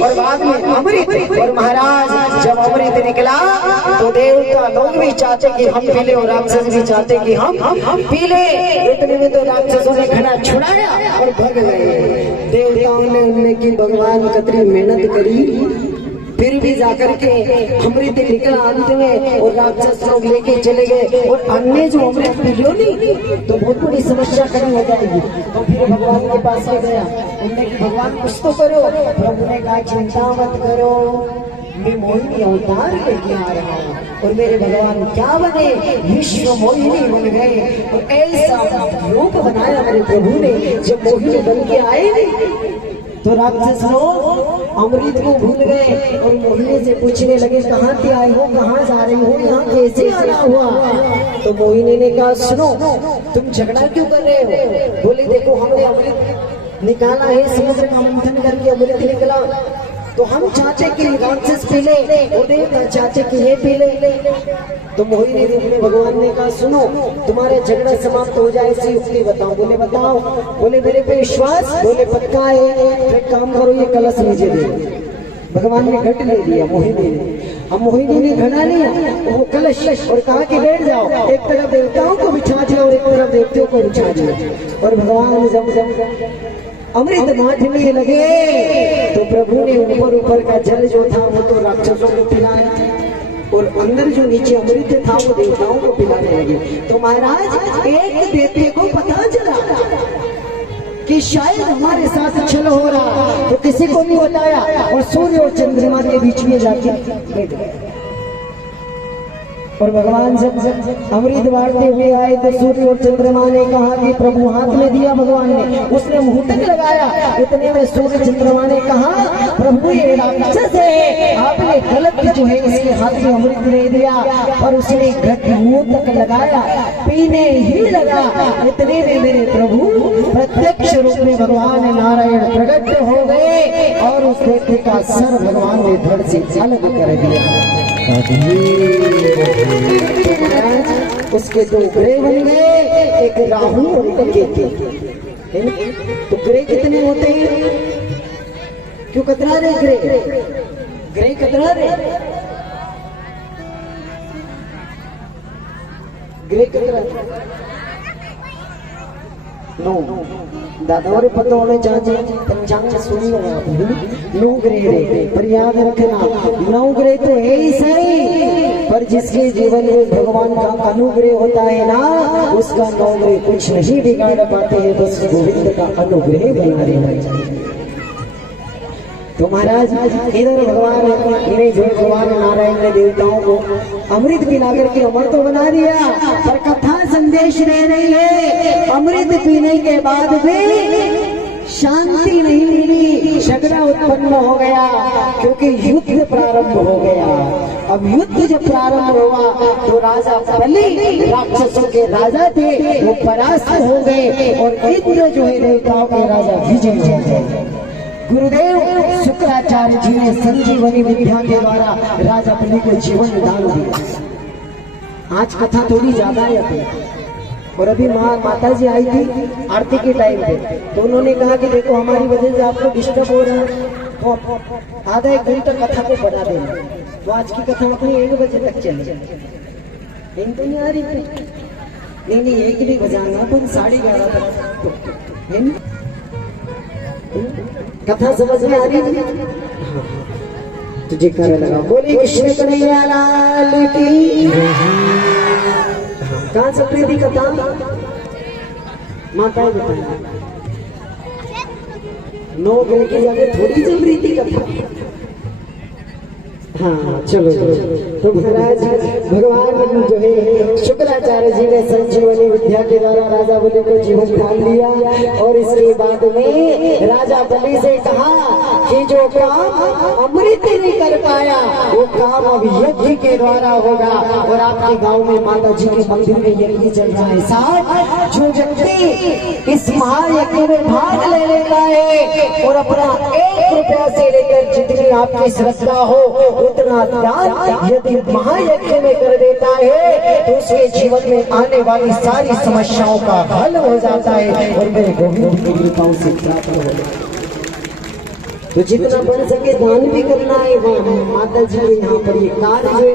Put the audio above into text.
और बाद में अमृत। और महाराज जब अमृत निकला तो देवता लोग भी चाहते कि हम पी ले और राक्षस भी चाहते कि हम पी ले। इतने में तो राक्षसों ने घड़ा छुड़ाया और भाग गए। देवताओं ने उनने की भगवान कतरी मेहनत करी, फिर भी जाकर के अमृत निकला अंत में और राक्षस लोग लेके चले गए। और अन्य जो अमृत पिलो नहीं तो बहुत बड़ी समस्या खड़ी हो जाएगी। तो फिर भगवान के पास में गया, उन्होंने कि भगवान कुछ तो करो। प्रभु ने कहा चिंता मत करो, मैं मोहिनी अवतार लेके आ रहा हूँ। और मेरे भगवान क्या बने, विश्व मोहिनी बन गए। और ऐसा रूप बनाया मेरे प्रभु ने, जब मोहिनी बन के आए तो राक्षस लोग अमृत को भूल गए और मोहिनी से पूछने लगे कहाँ से आए हो, कहाँ जा रही हो, यहाँ कैसे आना हुआ। तो मोहिनी ने कहा सुनो, तुम झगड़ा क्यों कर रहे हो। बोले देखो हमने अमृत निकाला है, समुद्र का मंथन करके अमृत निकला, तो हम चाहते कि राक्षस पी ले, देवता चाहते कि ये पी ले। तो मोहिनी रूप में भगवान ने कहा सुनो, तुम्हारा झगड़ा समाप्त हो जाए ऐसी युक्ति बताओ। बोले बताओ। बोले मेरे पे विश्वास। बोले पक्का है, एक काम करो ये कलश मुझे दे। भगवान ने घट ले दिया मोहिनी ने। अब मोहिनी ने घड़ा लिया वो कलश और कहा कि बैठ जाओ, एक तरफ देवताओं को बिछा दिया और एक तरफ देवताओं को बिछा दिया। और भगवान जब अमृत बांटने लगे तो प्रभु ने ऊपर का जल जो था वो तो राक्षसों को पिलाया और अंदर जो नीचे अमृत था वो देवताओं को पिलाने लगे। तो महाराज एक देवते को पता चला कि शायद हमारे साथ छल हो रहा, तो किसी को नहीं बताया और सूर्य और चंद्रमा के बीच में जाके बैठ गए। और भगवान जब अमृत बांटते हुए आए तो सूर्य और चंद्रमा ने कहा कि प्रभु हाथ में दिया भगवान ने, उसने मुहूर्तक लगाया। इतने में सूर्य चंद्रमा ने कहा प्रभु ये राक्षस है, आपने गलत जो है इसके हाथ में अमृत दे दिया। और उसने मुहूर्तक लगाया, पीने ही लगा। इतने में मेरे प्रभु प्रत्यक्ष रूप में भगवान नारायण प्रकट हो गए और उस व्यक्ति का सर भगवान ने धड़ से अलग कर दिया। उसके दो ग्रह बन गए, एक राहु और एक केतु। तो ग्रह कितने होते हैं, क्यों कतरा रहे ग्रह कतरा रहे, ग्रह कतरा नो दादा और पता होने चाहिए। पंचांग सुनी होगा आप, 9 ग्रह रे, पर याद रखना 9 ग्रह तो है ही सही, पर जिसके जीवन में भगवान का अनुग्रह होता है ना, उसका 9 ग्रह कुछ नहीं बिगाड़ पाते हैं, बस गोविंद का अनुग्रह बना रहना चाहिए। तो महाराज इधर भगवान इन्हें जो भगवान नारायण ने देवताओं को अमृत पिला करके अमर तो बना दिया, पर कथा संदेश रह रही है। अमृत पीने के बाद भी शांति नहीं मिली, झगड़ा उत्पन्न हो गया, क्योंकि युद्ध प्रारंभ हो गया। अब युद्ध जब प्रारंभ हुआ तो राजा बलि, राक्षसों के राजा थे, वो परास्त हो गए और इंद्र जो है देवताओं के राजा विजय हो गए। गुरुदेव शुक्राचार्य जी ने संजीवनी विद्या के द्वारा राजा बलि को जीवन दान दिया। आज कथा थोड़ी ज्यादा है और अभी माता जी आई थी आरती के टाइम पे, तो उन्होंने कहा कि देखो हमारी वजह से आपको डिस्टर्ब हो रहा है, तो आधा 1 घंटा कथा को बढ़ा देना। तो आज की कथा अपनी 1 बजे तक चली। इन तो नहीं आ रही, नहीं 1 नहीं बजाना, अपन 11:30 तक कथा समझ में आ रही है। तुझे कर लगा बोले कृष्ण कन्हैया लाल की। कहाँ चल रही थी कथा, माता बताया 9 ग्रह की जगह थोड़ी चल रही थी कथा। हाँ चलो तो महाराज भगवान जो है शुक्राचार्य जी ने संजीवनी विद्या के द्वारा राजा बलि को जीवन दान दिया। और इसके बाद में राजा बलि से कहा कि जो काम अमृत नहीं कर पाया वो काम अब यज्ञ के द्वारा होगा। और आपके गांव में माता जी के मंदिर में यज्ञ चल रहा है साहब, जो व्यक्ति इस महायज्ञ में भाग ले लेता है और अपना 1 रुपया से लेकर जितनी आपकी श्रद्धा हो उतना दान यदि महायज्ञ में कर देता है तो उसके जीवन में आने वाली सारी समस्याओं का हल हो जाता है और मेरे गोविंद की कृपाओं से प्राप्त हो जाता है। तो जितना बन सके दान भी करना है। माता जी के यहाँ पर ये कार्य जो है